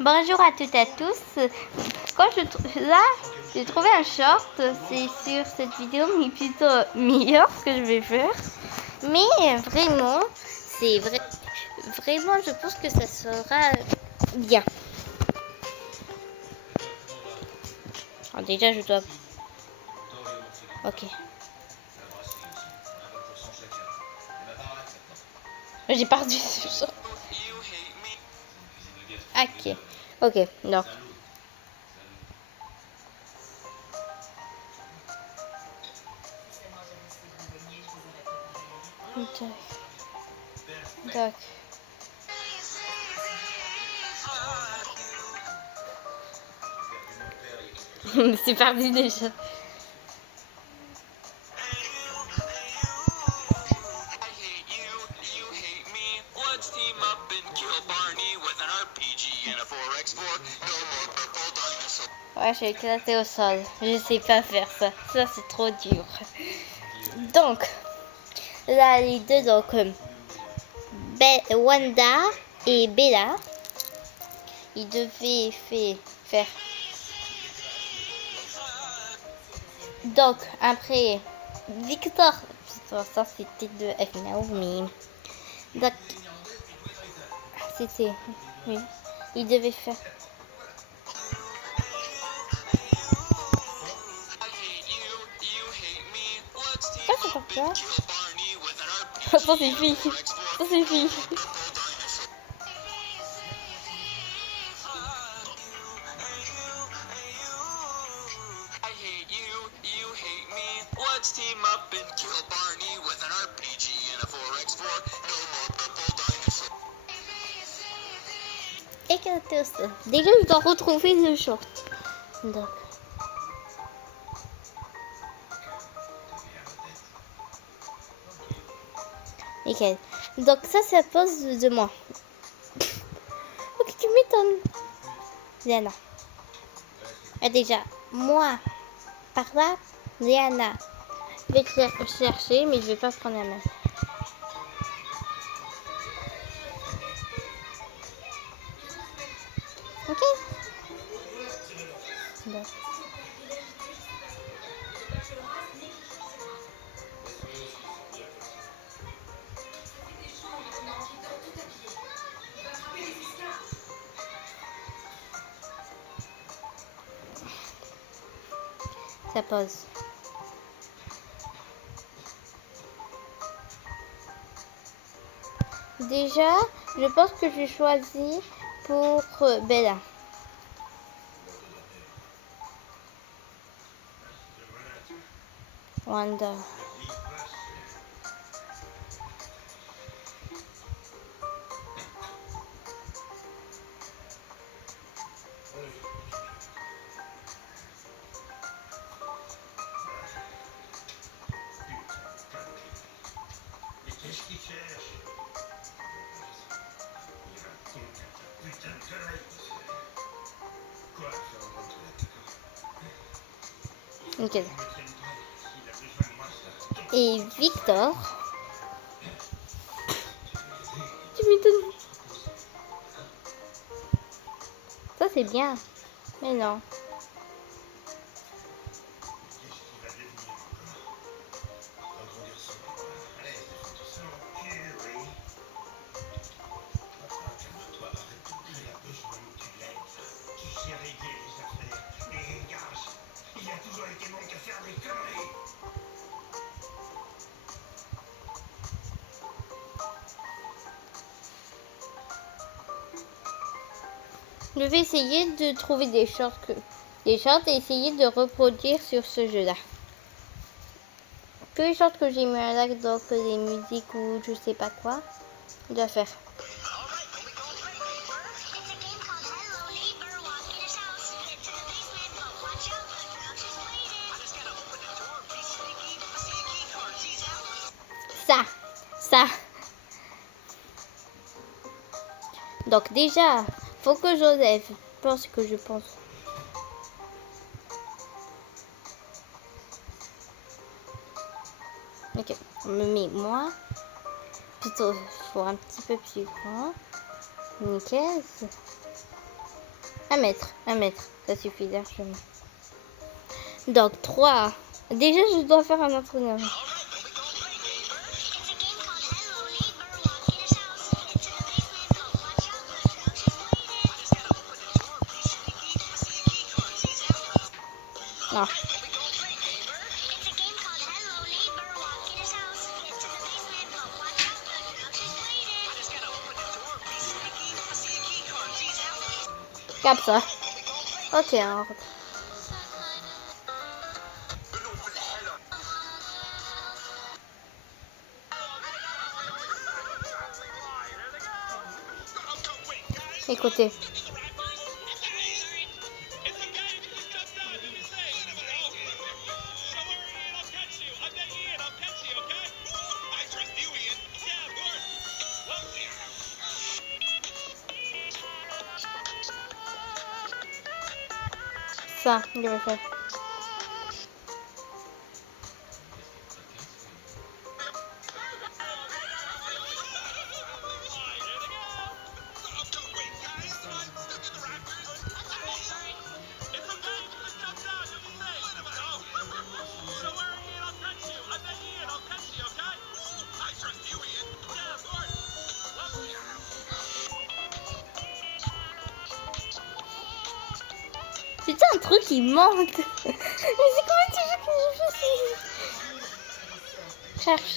Bonjour à toutes et à tous. Là, j'ai trouvé un short. C'est sur cette vidéo, mais plutôt meilleur ce que je vais faire. Mais vraiment, vraiment, je pense que ça sera bien. Alors déjà, je dois. Ok. J'ai perdu ce short. Ok. Ok. Non. Tac. C'est perdu déjà. Ouais, j'ai éclaté au sol. Je sais pas faire ça. Ça, c'est trop dur. Donc, là, les deux, donc, Wanda et Bella, ils devaient faire. Donc, après, Victor, ça c'était de FNAO, mais. Donc, c'était. Oui, il devait faire. Pourquoi c'est pas ça? Ça suffit. Ça suffit. Let's team up and kill Barney with an RPG and a 4x4. No more purple dinosaurs. Éclaté au sol. Déjà, je dois retrouver le short. Donc. Nickel. Donc ça pose de moi. Ok, tu m'étonnes. Liana. Et déjà, moi, par là, Liana. Je vais chercher, mais je vais pas prendre la main. Ok. Donc. Ça pose. Déjà, je pense que j'ai choisi pour Bella. Wanda. Nickel. Et Victor. Tu m'étonnes. Ça c'est bien. Mais non. Je vais essayer de trouver des shorts et essayer de reproduire sur ce jeu-là. Tous les shorts que j'ai mis à là, donc les musiques ou je sais pas quoi, je dois faire. Ça. Donc déjà, faut que Joseph pense que je pense. Ok, mais moi, plutôt, faut un petit peu plus grand. Nickel. Un mètre, ça suffit largement. Donc 3. Déjà, je dois faire un entraînement. Non. Comme ça. Ok, on rentre. Écoutez. Ça, je vais faire. Putain, un truc qui manque. Mais c'est comment tu veux que je fasse? Cherche.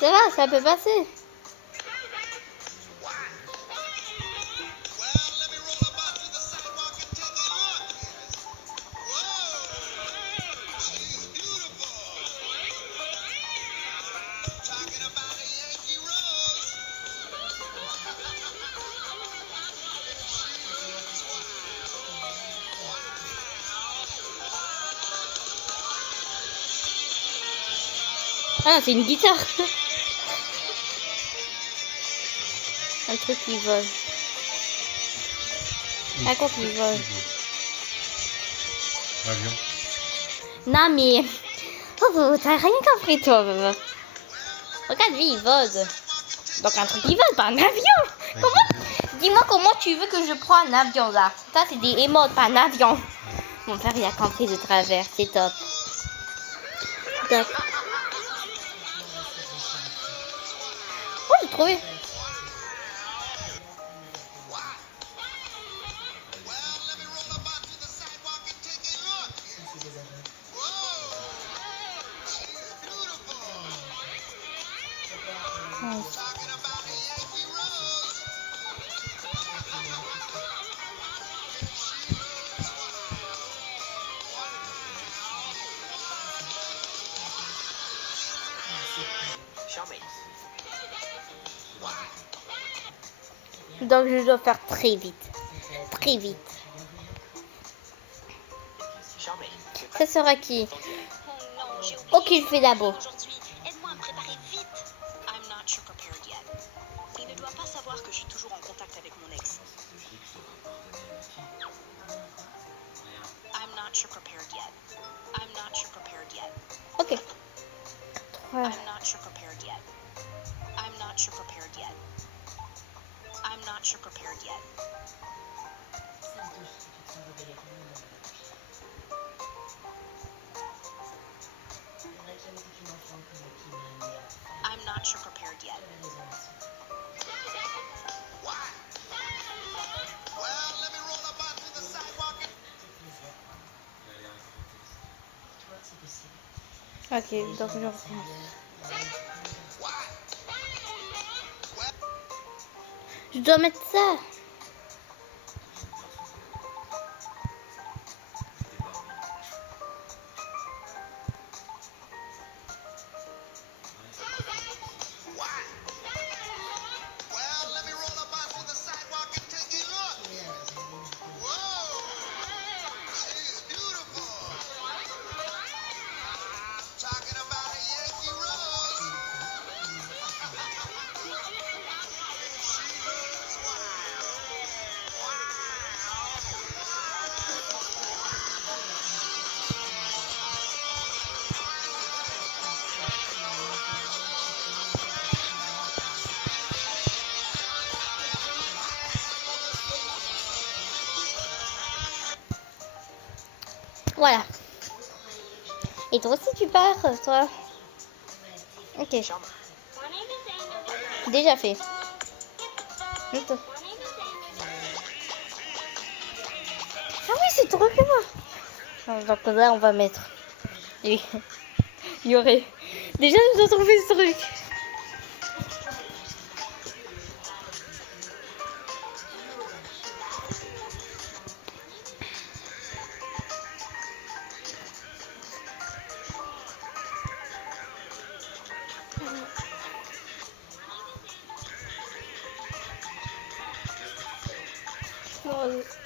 Ça va, ça peut passer. Ah, c'est une guitare. Un truc qui vole. Un truc qui vole. L'avion. Non, mais... Oh, t'as rien compris, toi. Regarde, lui, il vole. Donc, un truc qui vole, pas un avion. Comment... Dis-moi comment tu veux que je prends un avion, là. Ça, c'est des émotes, pas un avion. Mon père, il a compris de travers. C'est top. Top. Oh, j'ai trouvé. Donc, je dois faire très vite. Très vite. Ça sera qui? Ok, je fais d'abord. Aide-moi à me préparer vite. I'm not sure prepared yet. Il ne doit pas savoir que je suis toujours en contact avec mon ex. I'm not sure prepared yet. I'm not sure prepared yet. Ok. 3. I'm not sure prepared yet. I'm not sure prepared yet. I'm not sure prepared yet. I'm not sure prepared yet. Ok, donc je reprends. Je dois mettre ça. Voilà. Et toi aussi tu pars, toi. Ok. Déjà fait. Attends. Ah oui, c'est trop que moi. Donc là, on va mettre. Il y aurait. Déjà, nous avons trouvé ce truc.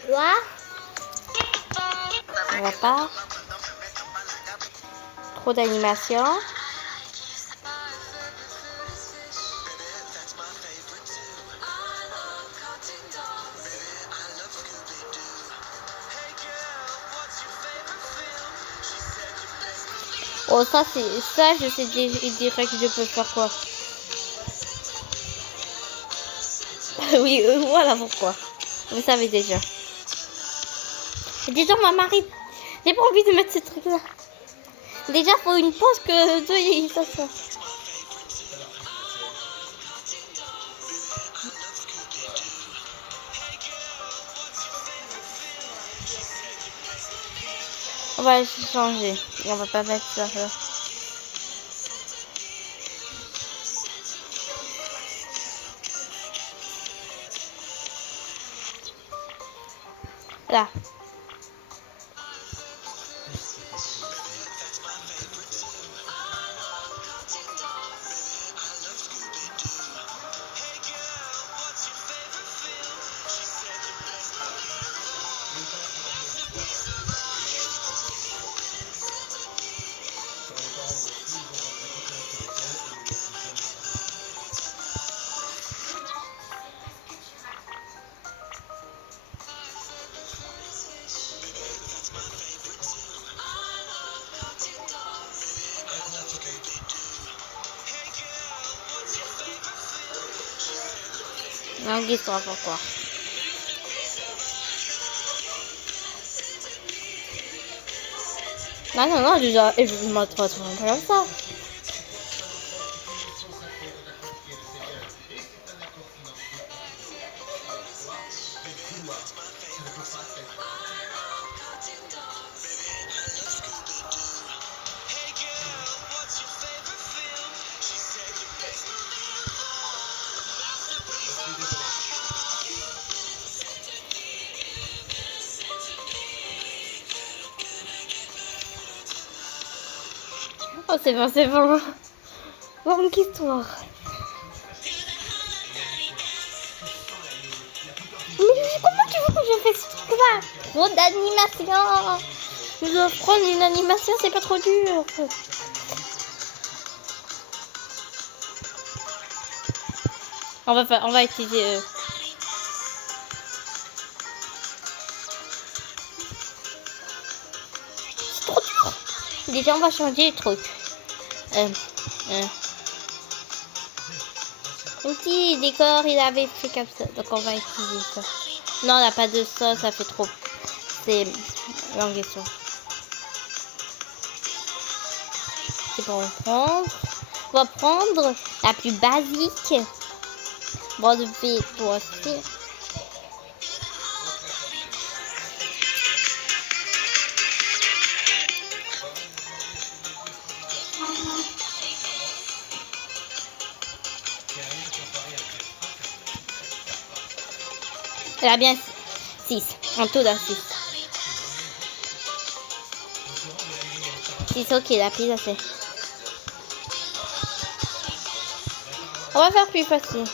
Là, on va pas. Trop d'animation. Oh, ça, c'est ça, je sais direct que je peux faire quoi. Oui, voilà pourquoi. Vous savez déjà. Déjà, ma mari, j'ai pas envie de mettre ce truc-là. Déjà, faut une pause que deux, il s'assoit. On va changer. On va pas mettre ça. Là. Longue histoire, pourquoi? Non, déjà, et je me trouve comme ça. Oh, c'est bon, c'est bon. Longue histoire. Mais comment tu veux que je fasse ce truc-là? Trop d'animation. Je dois prendre une animation, c'est pas trop dur. On va utiliser. C'est trop dur. Déjà, on va changer le truc. Un petit décor, il avait fait comme ça. Donc, on va utiliser ça. Non, on n'a pas de ça, ça fait trop. C'est longue histoire. C'est pour prendre. On va prendre la plus basique. Bon, depuis toi aussi. Elle a bien 6. En tout, dans 6. 6, ok, la pile, assez. On va faire plus facile.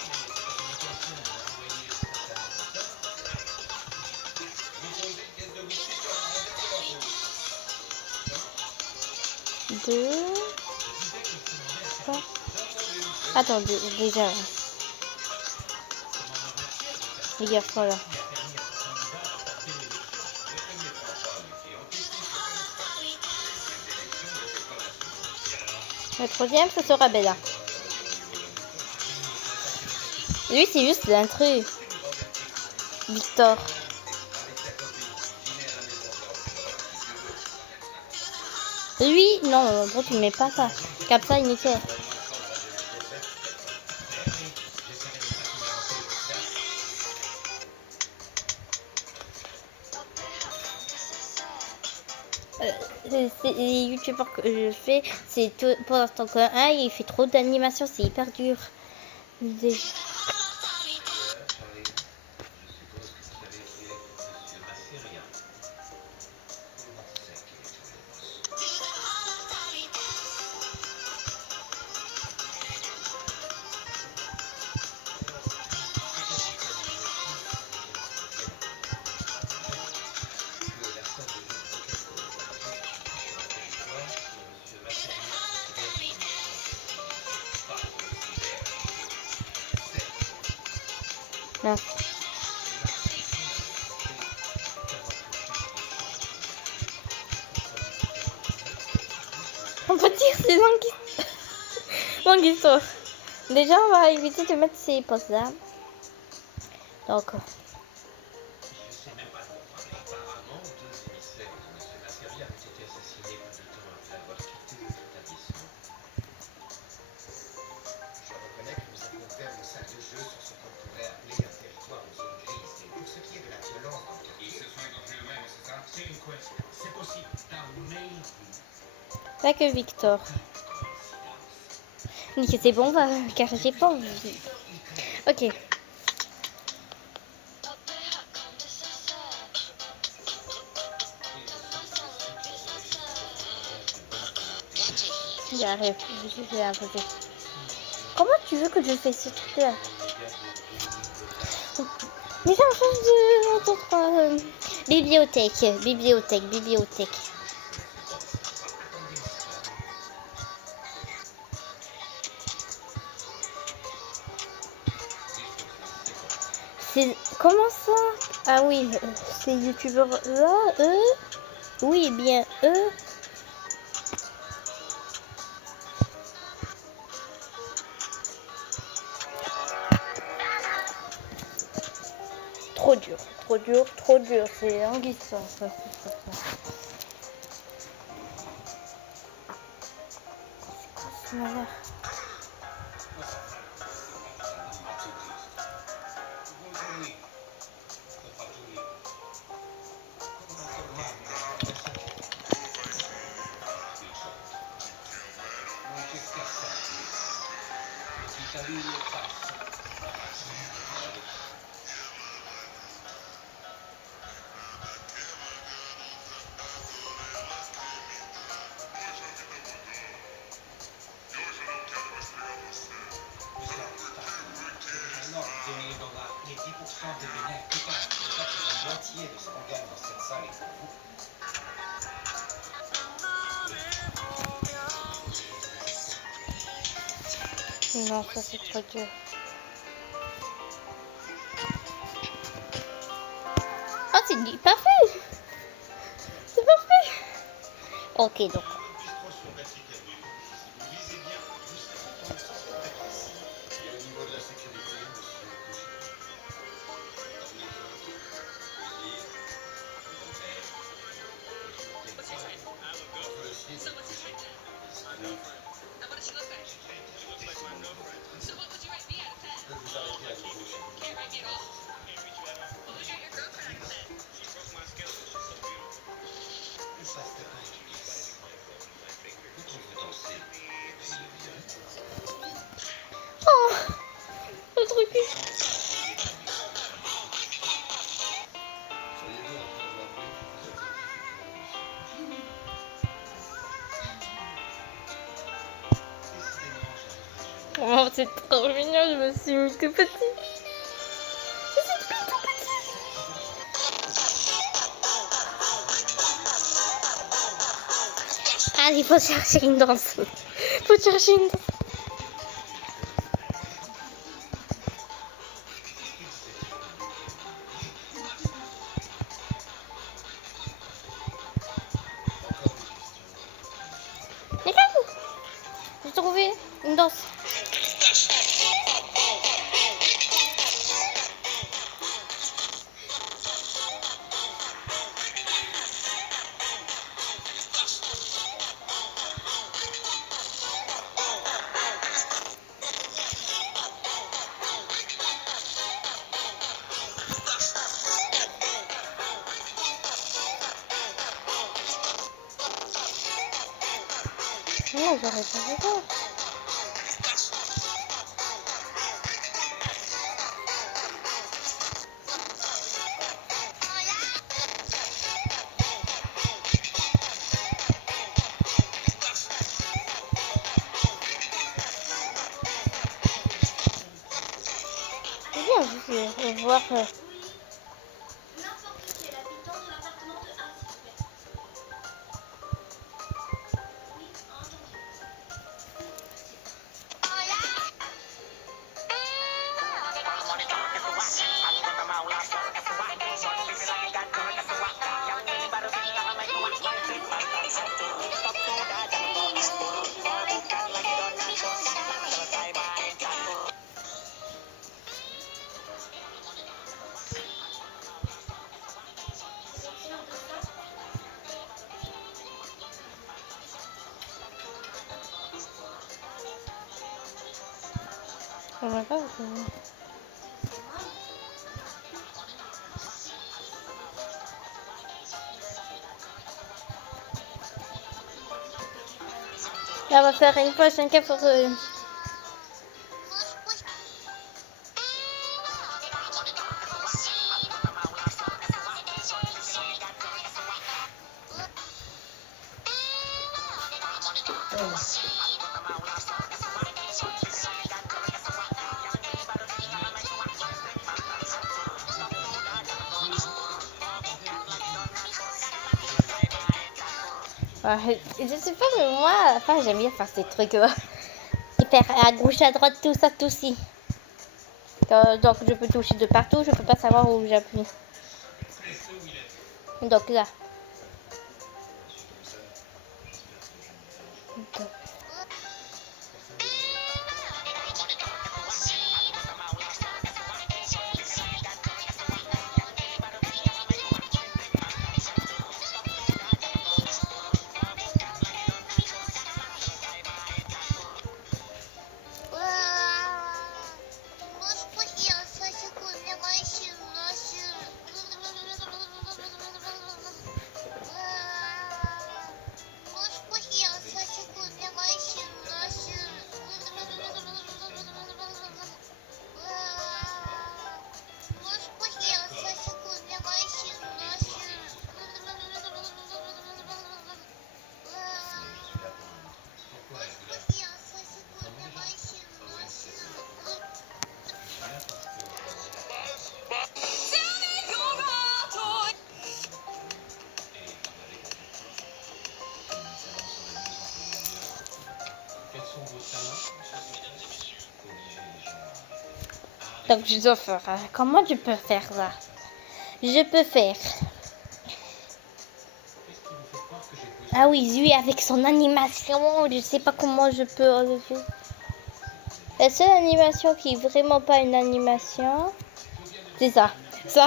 Deux. Trois. Attends, déjà. Regarde, voilà. Le troisième, ce sera Bella. Lui, c'est juste l'intrus. Victor. Lui, non, bon, tu mets pas ça. Comme ça, nickel. Les youtubeurs que je fais, c'est tout pour l'instant qu'un, il fait trop d'animations, c'est hyper dur. Non. On peut dire c'est longue histoire. Déjà, on va éviter de mettre ces postes là. Donc, pas que Victor. Nick, c'est bon, car j'ai pas envie. Ok. J'arrive, je vais imposer. Comment tu veux que je fasse ce truc là? Déjà en face de bibliothèque. C'est comment ça? Ah oui, ces youtubeurs là, eux. Oui, bien eux. Trop dur, c'est anguissant ça. Voilà. Non, ça c'est trop dur. Ah, c'est parfait. C'est parfait. Ok, donc. Oh, le truc. Oh, c'est trop mignon, je me suis mis tout petit. Ah, il faut chercher une danse. Regarde, j'ai trouvé une danse. Non, j'aurais pas fait ça. C'est bien juste de voir. N'importe quel habitant de l'appartement de A, s'il vous plaît. Oui, entendu. On va pas. On va faire une prochaine fois pour. Ouais, je sais pas, mais moi, enfin, j'aime bien faire ces trucs. Hyper à gauche, à droite, tout ça, tout ci. Donc, je peux toucher de partout, je peux pas savoir où j'appuie. Donc, là. Donc. Donc, je dois faire. Comment je peux faire ça? Je peux faire. Ah oui, lui avec son animation, je sais pas comment je peux enlever. La seule animation qui est vraiment pas une animation, c'est ça. Ça.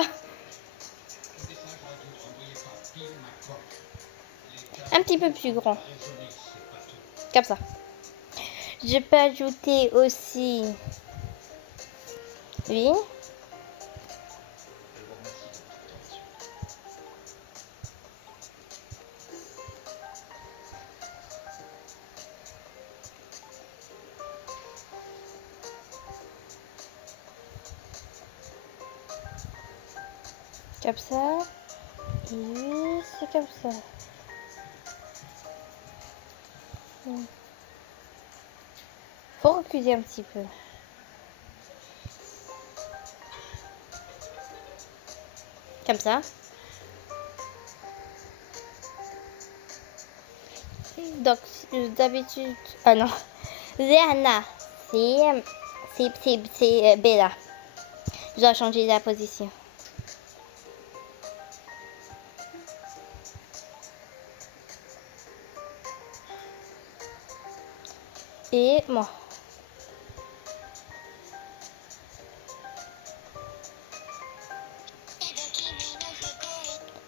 Un petit peu plus grand. Comme ça. Je peux ajouter aussi. Oui. Comme ça. Et oui, c'est comme ça. Faut reculer un petit peu. Comme ça. Donc, d'habitude... Ah non. Léana. C'est Bella. Je dois changer la position. Et moi.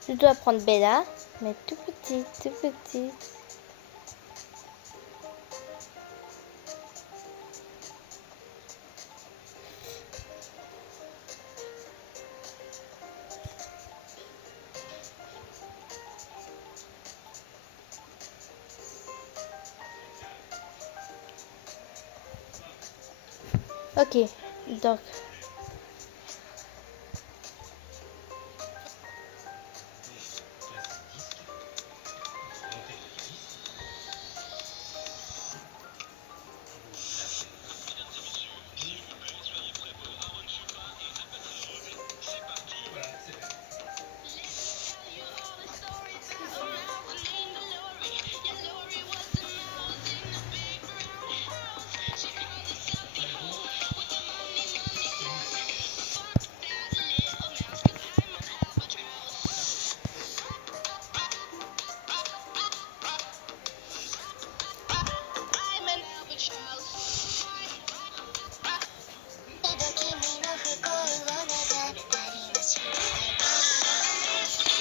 Je dois prendre Bella, mais tout petit, tout petit. Ok, donc.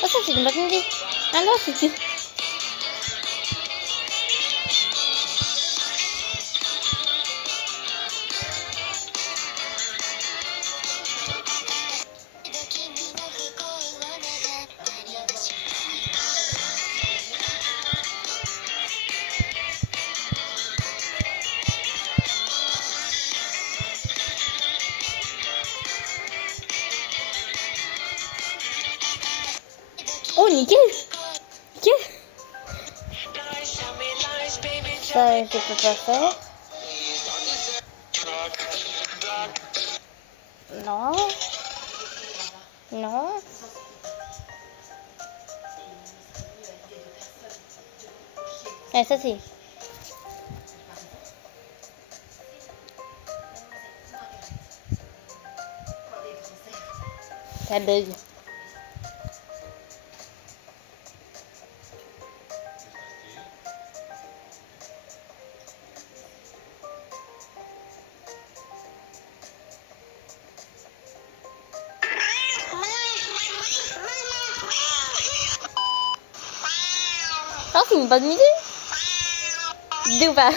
Oh, ça, c'est une bonne idée. Alors, c'est. Oh, nickel! Nickel! Ça, je peux pas faire. Non. Non. Ah, ça, c'est. Ça bug. Oh, c'est une bonne idée. Idée ou pas?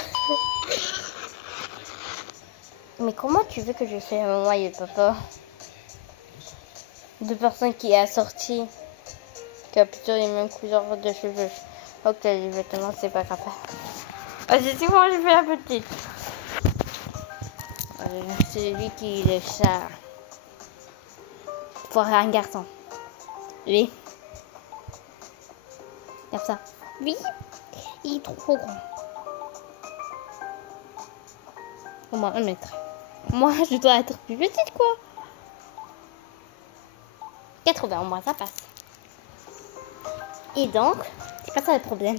Mais comment tu veux que je fasse un maillot de papa? De personne qui est assortie, qui a plutôt les mêmes couleurs de cheveux. Ok, les vêtements, c'est pas grave. Ah, c'est si moi, je fais la petite. C'est lui qui est le chat. Pour un garçon. Lui. Comme ça. Lui, il est trop grand. Au moins 1 mètre. Moi, je dois être plus petite, quoi. 80, au moins, ça passe. Et donc, c'est pas ça le problème.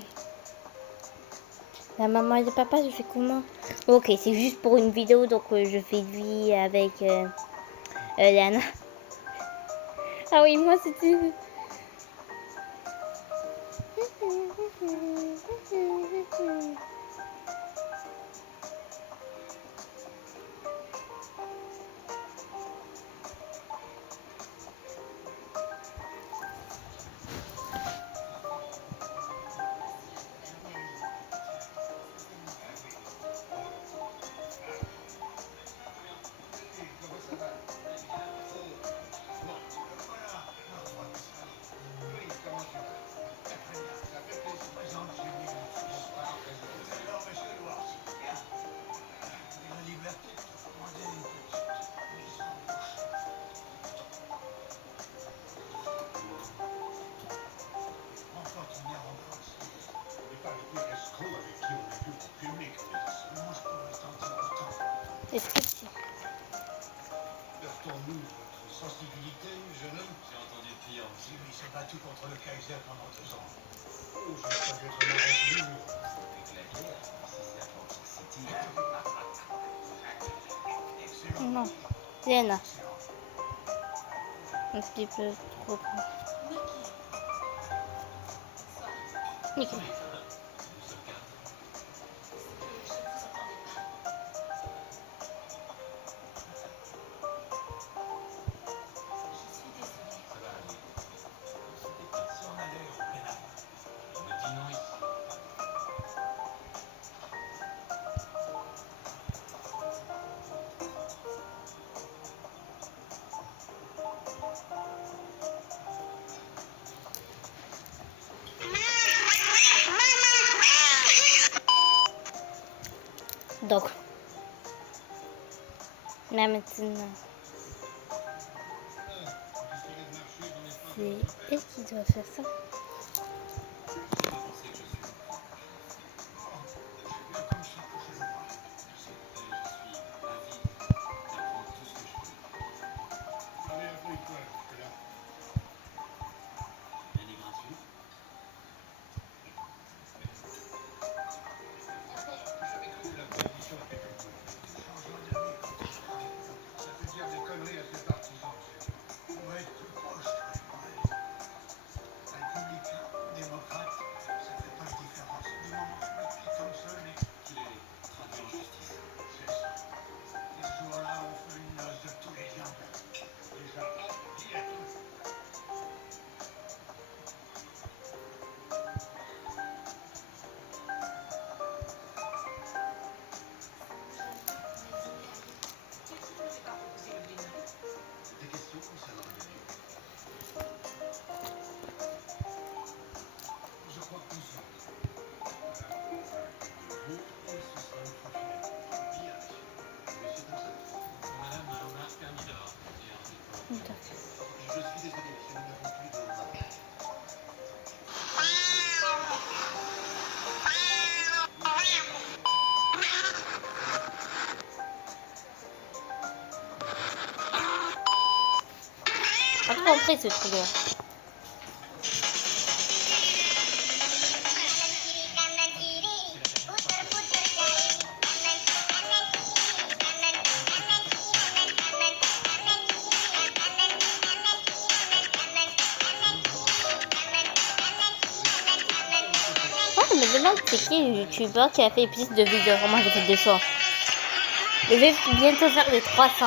La maman et le papa, je fais comment? Ok, c'est juste pour une vidéo, donc je fais lui avec Lana. Ah oui, moi c'était... Est-ce que c'est... Heurtons-nous votre sensibilité, jeune homme. J'ai entendu pire. Si, mais il s'est battu contre le Kaiser pendant 2 ans. Oh, je n'ai pas dû être marrant toujours. Avec la guerre, si c'est Atlantic City. Excellent. Non, Lana. Excellent. Un petit peu trop grand. Nickel. Donc, Mais maintenant, c'est elle qui doit faire ça. Pas compris ce truc-là. Je me demande c'est qui le youtubeur qui a fait plus de vidéos. Moi j'ai fait 200. Je vais bientôt faire les 300.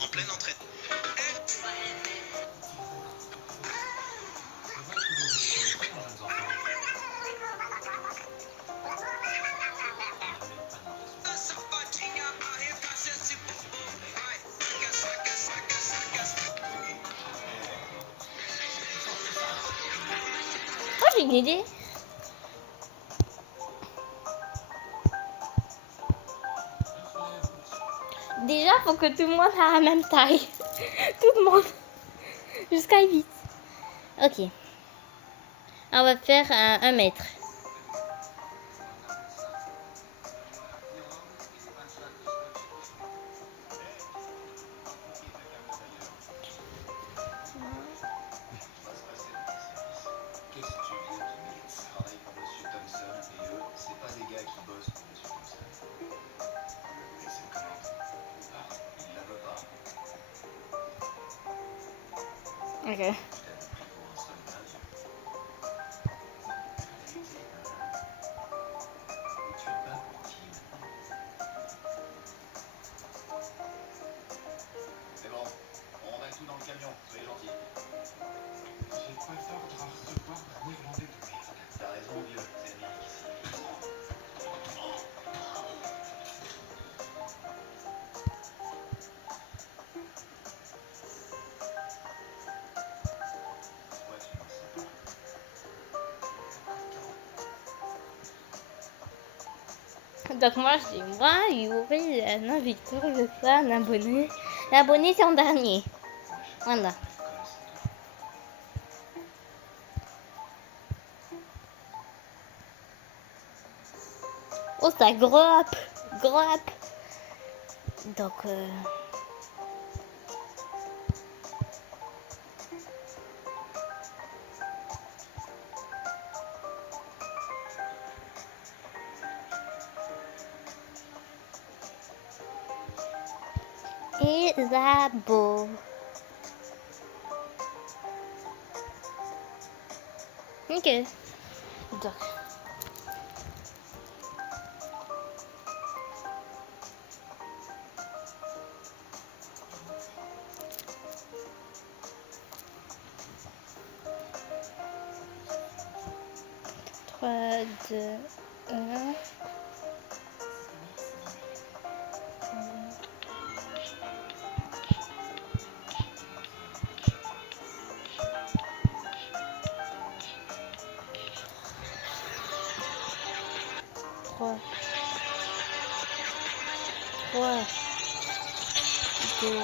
En pleine entrée. Oh, j'ai une idée. Déjà, faut que tout le monde a la même taille. Tout le monde. Jusqu'à 8. Ok. On va faire 1 mètre. Ok. C'est bon, on va tout dans le camion, soyez gentils. J'ai pas d'ordre à recevoir d'un Irlandais de merde. T'as raison, vieux, c'est l'Amérique ici. Donc moi je dis moi, Yuri, non, Victor, je fais un abonné. L'abonné c'est en dernier. Voilà. Oh ça groppe. Groppe. Donc Isabeau. Ok. Donc. Trois, deux, un. 3, 3, 2, 1.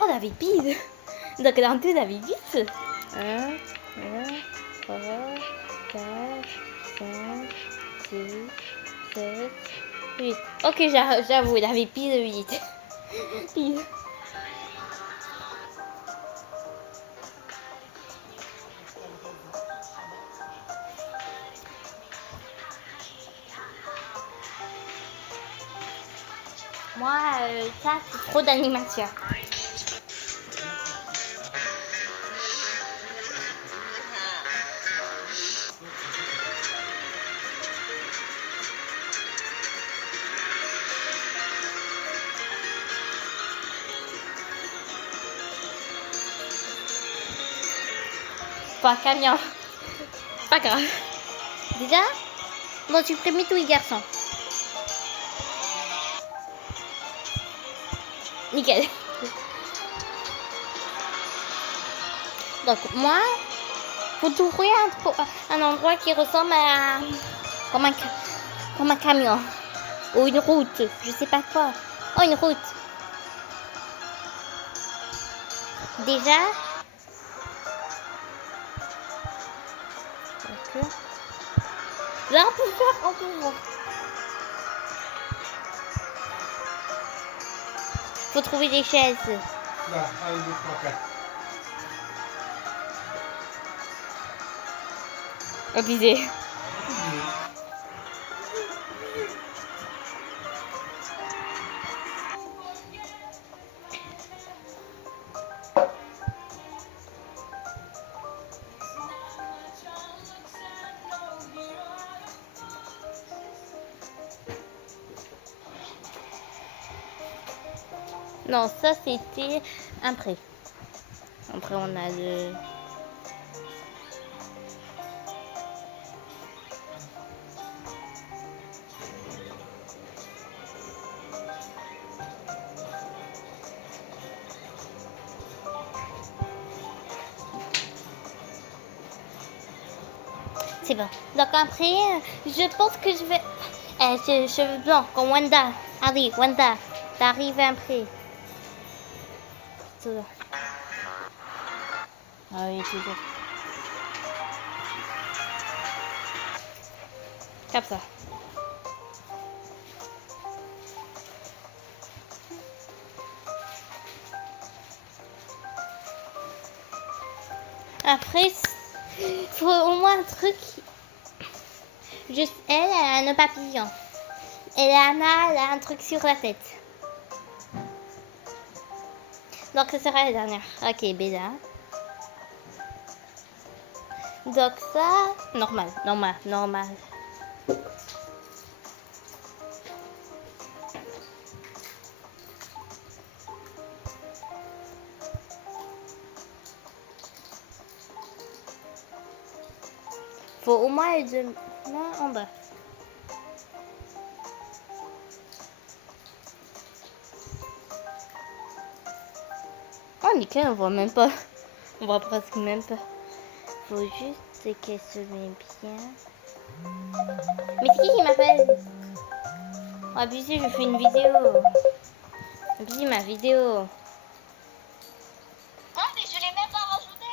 Oh, David pile. Donc dans tout, David 10. 1, 2, 3, 4, 5, 6, 7, 8. Ok, j'avoue, David pile 8. Pile. Moi, ça, c'est trop d'animation. Pas camion. Pas grave. Déjà, bon, tu prémis tous les garçons. Nickel. Donc, moi, faut trouver un endroit qui ressemble à comme un camion. Ou une route. Je sais pas quoi. Oh, une route. Déjà. Ok. Là, on peut voir. Faut trouver des chaises. Là, 1, 2, 3, 4. Abusé. Non, ça c'était un prêt. Après on a le... C'est bon. Donc après, je pense que je vais... cheveux blancs, comme Wanda. Allez, Wanda, t'arrives après. Tout là. Ah oui, toujours. Comme ça. Après, il faut au moins un truc. Juste elle a un papillon. Et Anna, elle a un truc sur la tête. Donc, ce sera la dernière. Ok, Bella. Donc, ça, normal. Faut au moins les deux mains en bas. Oh, nickel, on voit même pas. On voit presque même pas. Faut juste qu'elle se met bien. Mais c'est qui m'appelle? Oh, abusé, je fais une vidéo. Abusé, ma vidéo. Ah, mais je l'ai même pas rajouté.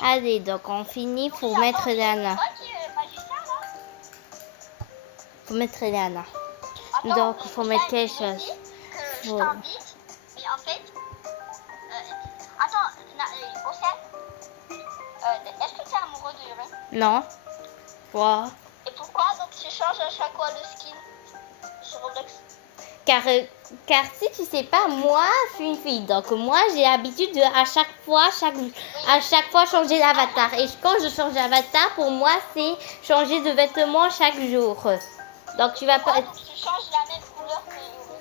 Allez, donc on finit pour mettre Lana. Qui est magicien là? Faut mettre Lana. Attends, Donc, faut mettre quelque chose. Que je Faut- t'invite, mais en fait, attends, Océane, est-ce que tu es amoureux de Yuri? Non. Wow. Et pourquoi donc tu changes à chaque fois le skin sur Roblox? Car si tu sais pas, moi, je suis une fille. Donc, moi, j'ai l'habitude de à chaque fois changer d'avatar. Et quand je change d'avatar, pour moi, c'est changer de vêtements chaque jour. Donc, tu vas pas... Donc tu changes la même couleur que Yuri.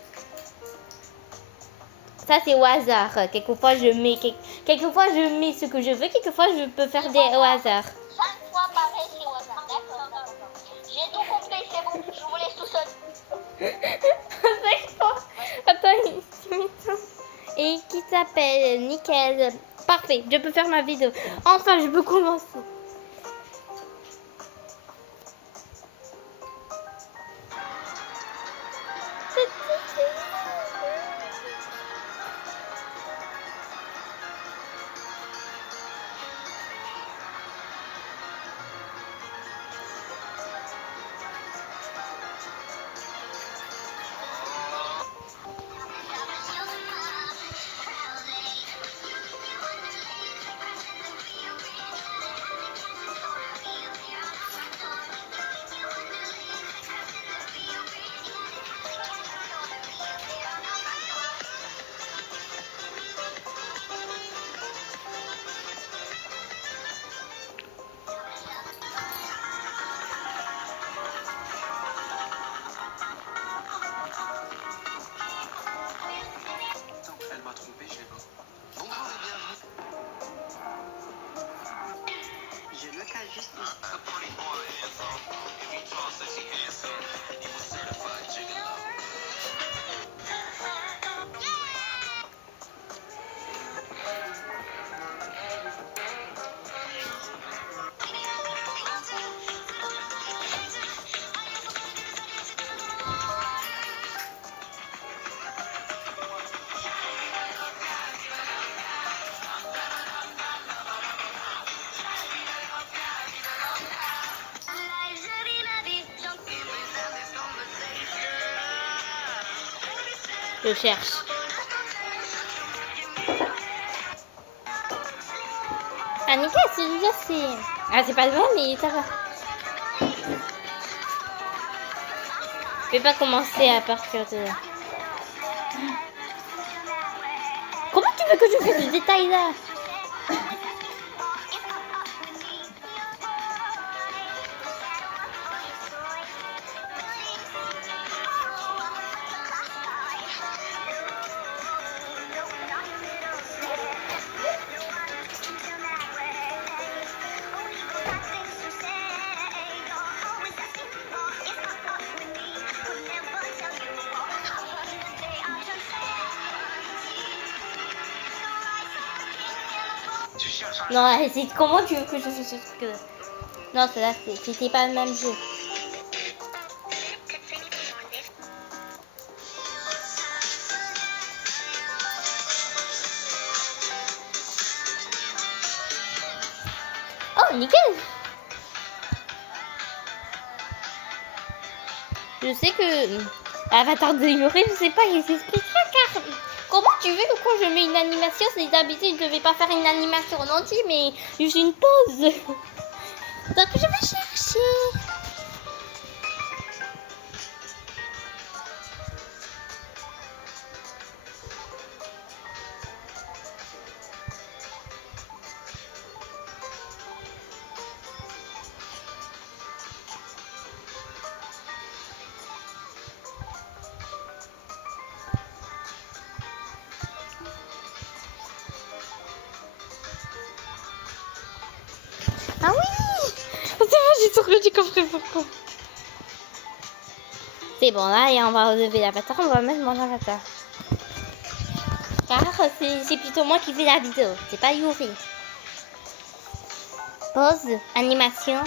Ça, c'est au hasard. Quelquefois, quelquefois, je mets ce que je veux. Quelquefois, je peux faire au hasard. 5 fois pareil, c'est au hasard. D'accord. J'ai tout compris, c'est bon. Je vous laisse tout seul. Attends, il... et qui s'appelle Nickel. Parfait, je peux faire ma vidéo. Enfin, je peux commencer. Elle m'a trompé, je l'ai pas. Bonjour et bienvenue. Je le cache juste ici. Je cherche. Ah, Nickel, celui-là, c'est... Ah, c'est pas le bon, mais ça va. Je vais pas commencer à partir de là. Comment tu veux que je fasse ce détail-là? Non, comment tu veux que je fasse ce truc-là? Non, celle-là, c'était pas le même jeu. Oh, nickel! Je sais que Avatar de Yuri, je sais pas, il s'expliquera car comment tu veux que quand je mets une animation, c'est d'habitude je ne vais pas faire une animation en entier, mais juste une pause. Donc je vais chercher. Ah oui! C'est bon, j'ai trouvé du coffret pourquoi. C'est bon, là, et on va relever l'avatar, on va mettre mon avatar. Car c'est plutôt moi qui fais la vidéo, c'est pas Yuri. Pause, animation.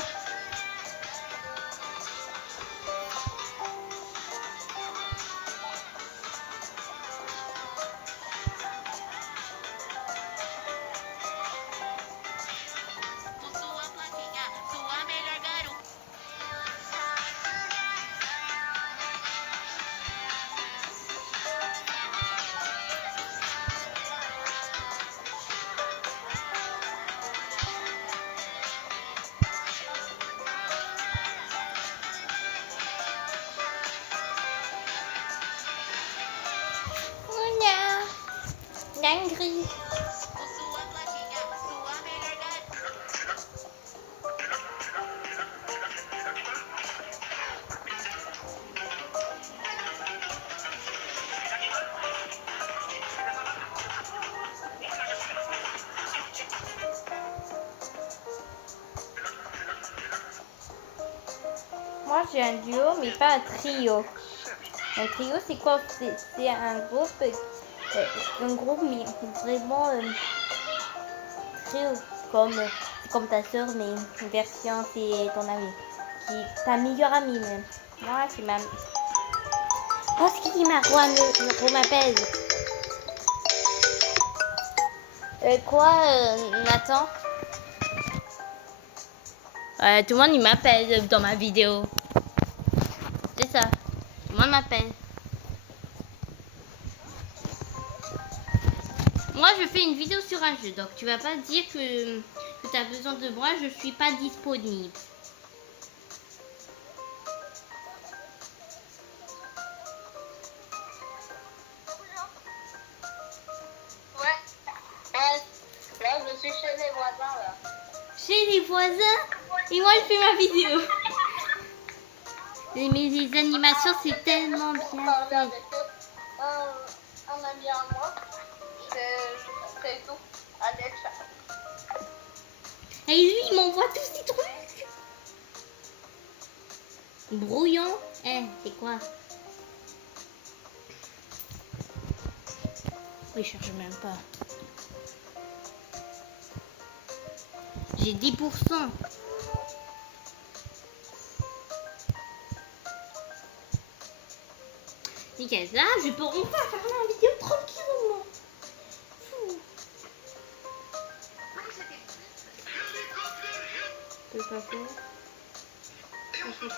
Dinguerie. Moi j'ai un duo mais pas un trio. Un trio c'est quoi? C'est un groupe En gros, mais vraiment très comme ta soeur, mais une version, c'est ton ami. Qui est ta meilleure amie même. Moi, c'est ma... Oh, ce qui m'a m'appelle. Quoi, Nathan? Tout le monde il m'appelle dans ma vidéo. C'est ça. Tout le monde m'appelle. Moi je fais une vidéo sur un jeu, donc tu vas pas dire que tu as besoin de moi, je suis pas disponible. Ouais. Là, je suis chez les voisins, là. Chez les voisins et moi je fais ma vidéo. Mais les animations c'est tellement bien Parler fait. avec eux. Un ami à moi, c'est tout. Alex. Et lui il m'envoie tous ces trucs. Brouillon. C'est quoi? Oui, je cherche même pas. J'ai 10%. Nickel. Là, je peux enfin faire la vidéo tranquillement. Fou. C'est pas fait. C'est fait.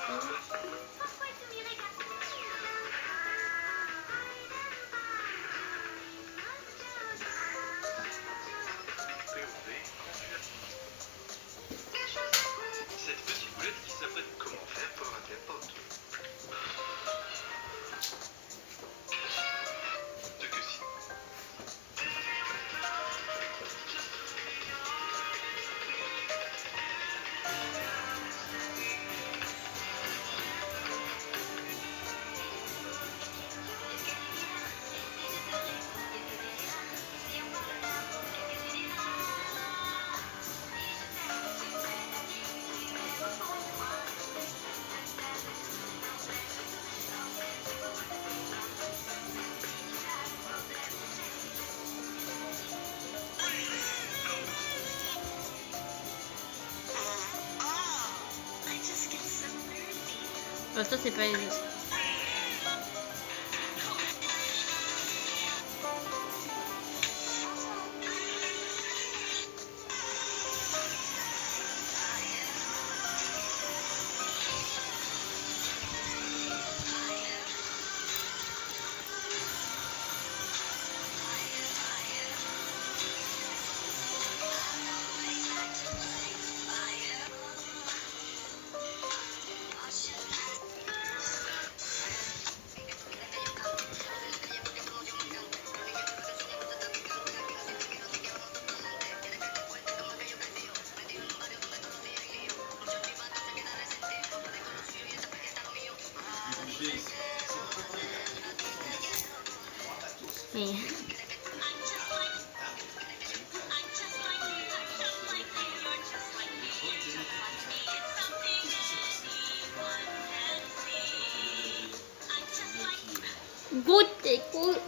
Cette petite boulette qui s'apprête comment faire pour un tel pote. De que si. Bon, ça c'est pas les autres. Mais...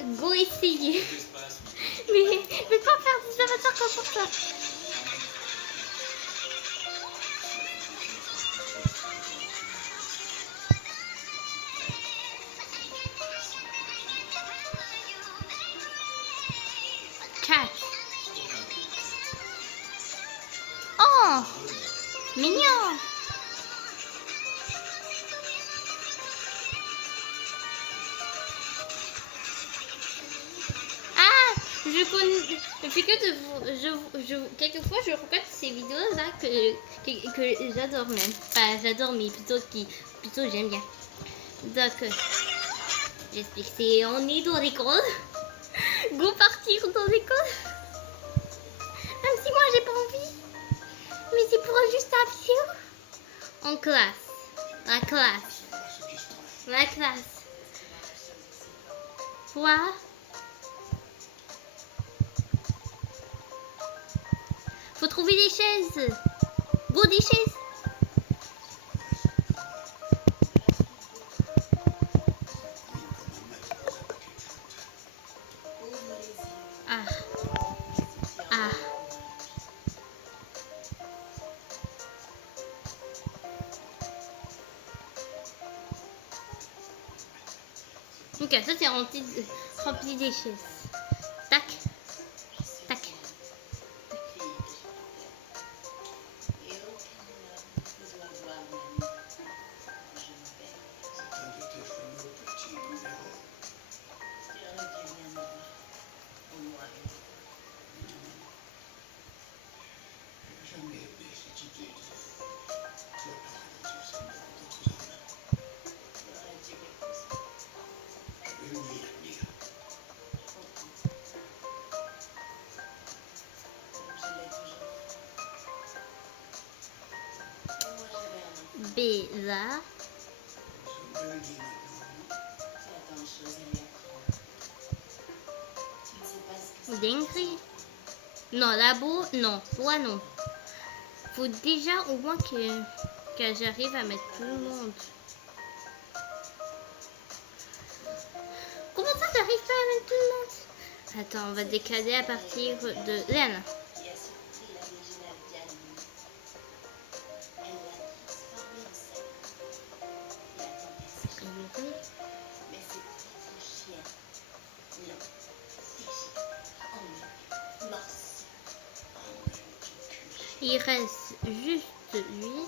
Go essayer. Mais pas faire des avatars comme ça. Cat. Oh, mignon. Je connais, depuis que quelquefois je regarde ces vidéos là que j'adore même. Enfin j'adore mais plutôt j'aime bien. Donc j'explique, on est dans l'école. Go partir dans l'école. Même si moi j'ai pas envie. Mais c'est pour juste la vidéo. En classe. La classe. La classe. Quoi? Faut trouver des chaises. Go des chaises. Ok, ça c'est rempli des chaises. Tac. Tac. C'est un de tes fameux petits numéros. J'ai jamais aimé cette idée de toi ralentir cette mort d'autres hommes. Je vais mourir, Mia. Bizarre. C'est une belle idée maintenant. Dinguerie. Non, labo, non. Toi, non. Faut déjà au moins que j'arrive à mettre tout le monde. Comment ça, j'arrive pas à mettre tout le monde? Attends, on va décaler à partir de... Léana. Il reste juste lui.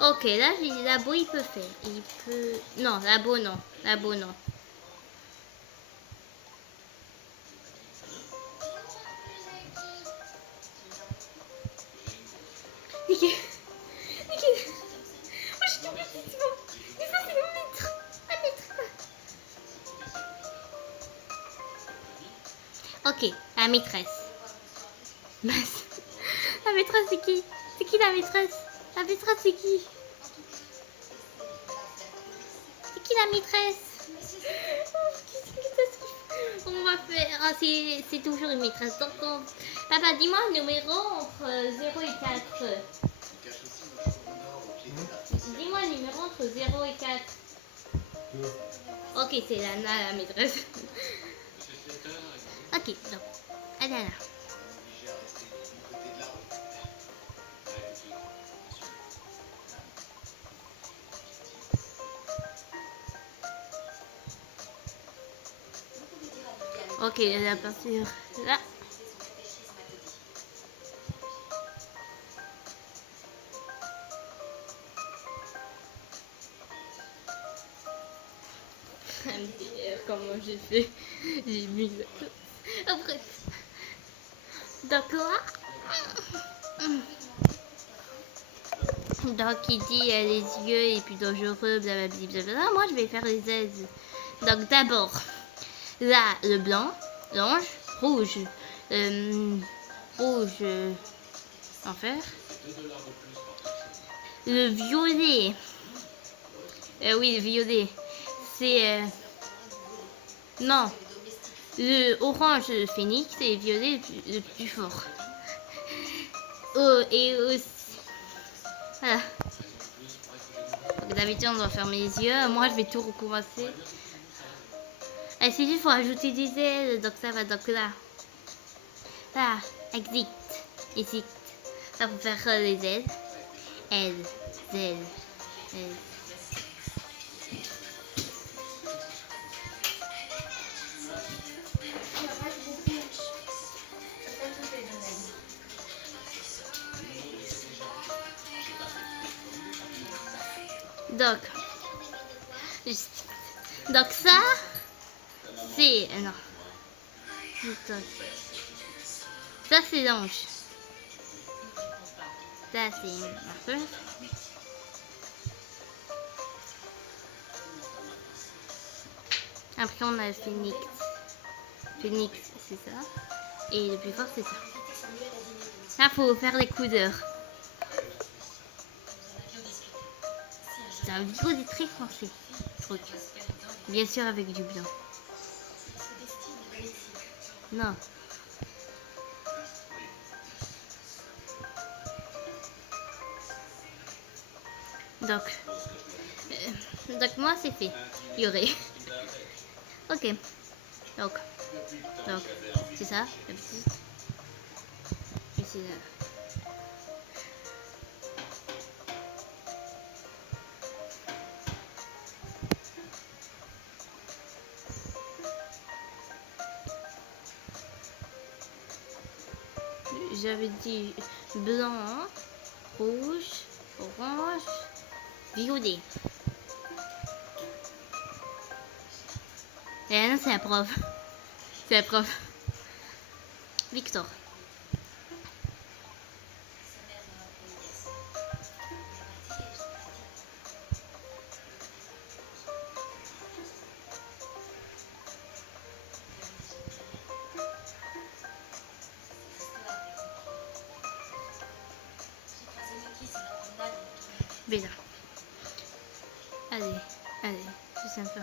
Ok, là, Labo, il peut faire. Il peut... Non, Labo, non. Labo, non. Nickel. Nickel. Oh, je suis tombée, c'est bon. Et ça, c'est le maître. Un maître. Ok, la maîtresse. Mince. La maîtresse, c'est qui? C'est qui la maîtresse? La maîtresse, c'est qui? C'est qui la maîtresse? Oh, qu'est-ce que ça se... On va faire... Ah, c'est toujours une maîtresse. Donc, Papa, dis-moi un numéro entre 0 et 4. Dis-moi un numéro entre 0 et 4. Ok, c'est Lana, la maîtresse. Ok, donc, Lana. Ok, à partir là. Comment j'ai fait? J'ai mis le... Après. Donc là. Donc il dit les yeux et puis dangereux, blablabla. Moi je vais faire les ailes. Donc d'abord, là le blanc, l'ange, rouge, rouge, enfer. Le violet. Oui, le violet. C'est... non. Le orange, le phénix, et le violet, le plus fort. Oh, et aussi... Voilà. Donc d'habitude, on doit fermer les yeux. Moi, je vais tout recommencer. Et c'est juste, il faut ajouter des ailes. Donc ça va donc là. Là, exit. Exit. Ça, faut faire les ailes. Ailes, ailes, ailes. Donc, donc ça, c'est... non. Ça, c'est l'ange. Ça, c'est... Après, on a le phénix. Phénix, c'est ça. Et le plus fort, c'est ça. Là, faut faire les couleurs. C'est un vidéo du très français. Truc. Bien sûr, avec du blanc. Non. Donc moi, c'est fait. Il y aurait. Ok. Donc, c'est ça, la petite. Et c'est là. j'avais dit blanc, rouge, orange, violet. Et là, c'est la prof. C'est la prof. Victor. Bien. Allez, allez, c'est sympa.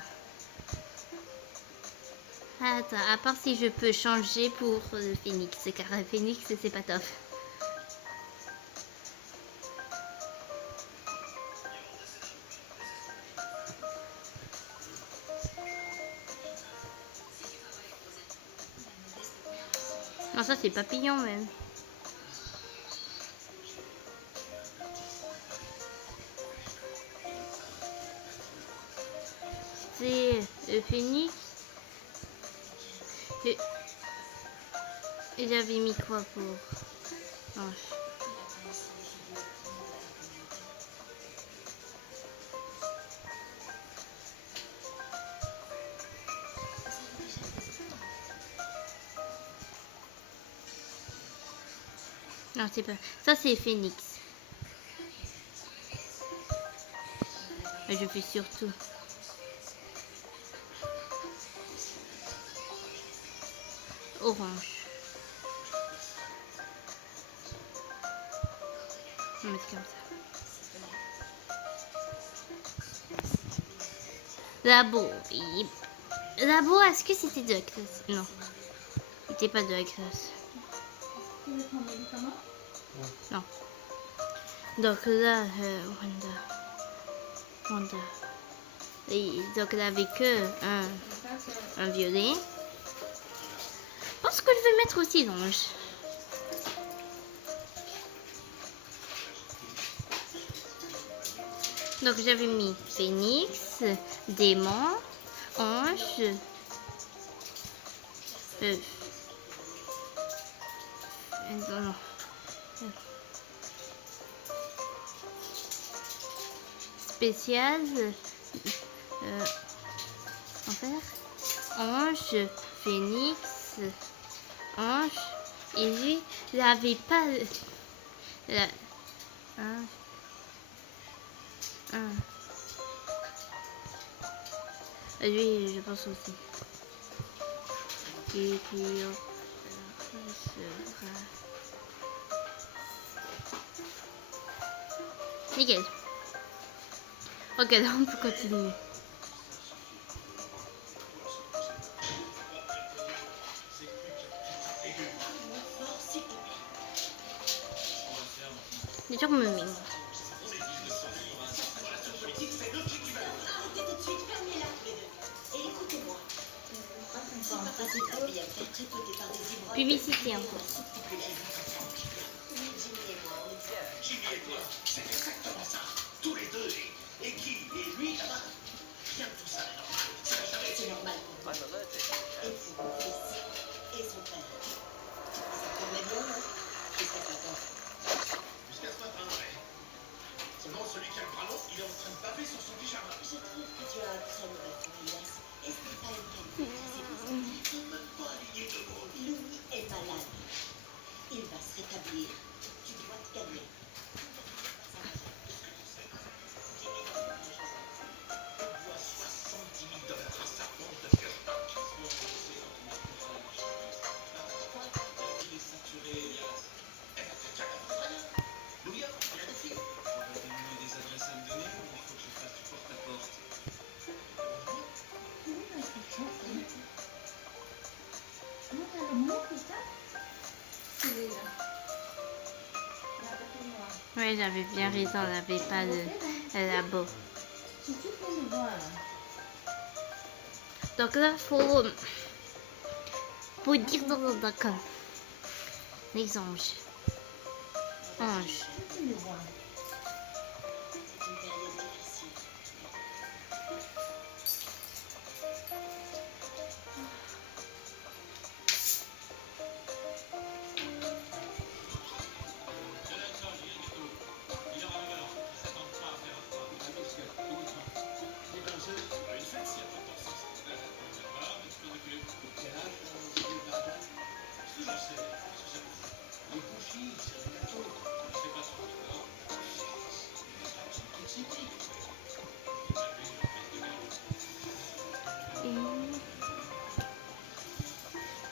Attends, à part si je peux changer pour le phénix, car le phénix c'est pas top. Non, ça c'est papillon même. C'est le phénix. Et j'avais mis quoi pour ange? Non, c'est pas. Ça c'est phénix. Mais je fais surtout. Orange. On va mettre comme ça. Labo. Labo, est-ce que c'était de la classe? Non. C'était pas de la classe. Non. Donc là, Wanda. Et donc là, avec un violet. Je pense que je vais mettre aussi l'ange. Donc j'avais mis phénix, démon, ange, non. Spécial, enfer, ange, phénix, ange, et lui, il n'avait pas la, lui, je pense aussi. Et puis, nickel. Ok, là on peut continuer. Déjà me mine. Publicité encore. Jimmy et toi, c'est exactement ça. Tous les deux. Et qui? Et lui là-bas. Rien de tout ça est normal. Ça n'a jamais été normal pour vous. Et pour mon fils. Et son père. Ça tournait bien, non? Jusqu'à ce matin. Jusqu'à ce matin, ouais. Seulement celui qui a le bras long, il est en train de baver sur son pyjama. Je trouve que tu as un très mauvais famille. Est-ce que t'as une qualité? Ils sont même pas alignés de mots. Louis est malade. Il va se rétablir. Tu dois te calmer. Oui, j'avais bien raison, on n'avait pas de labo. Donc là, faut dire dans le d'accord. Les anges. Ange.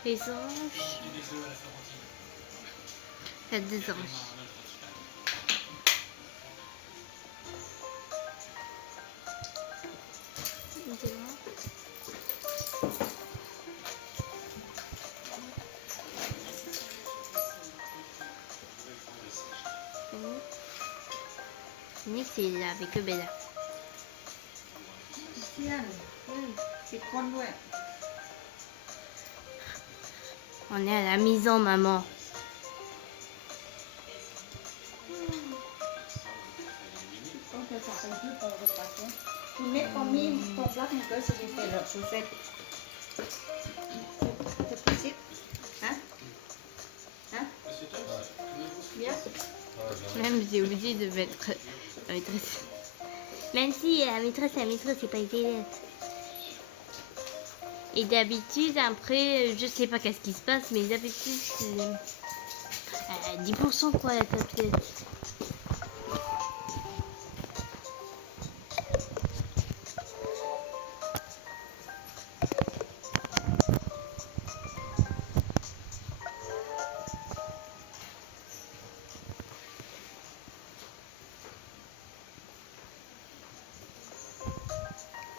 Les anges. Il y a des anges. Nick, c'est avec Bella. เที่ยงปิดคนด้วย On est à la maison, maman. ต้องเธอฝากไปที่โตกับปัสเนี่ยคุณเม็ดคอมมี่ตรงรับมันก็จะมีเป็นหรอกชูเซ็ตจะพูดซิฮะbien Même j'ai oublié de mettre la maîtresse. Même si la maîtresse, c'est pas été. Et d'habitude, après, je sais pas qu'est-ce qui se passe, mais d'habitude, c'est 10% quoi la tablette.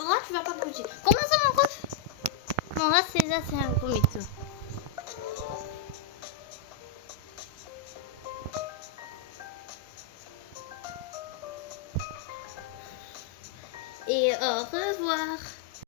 Là, tu vas pas bouger. Comment ça, mon ref? Non, là, c'est un gros mytho. Et au revoir.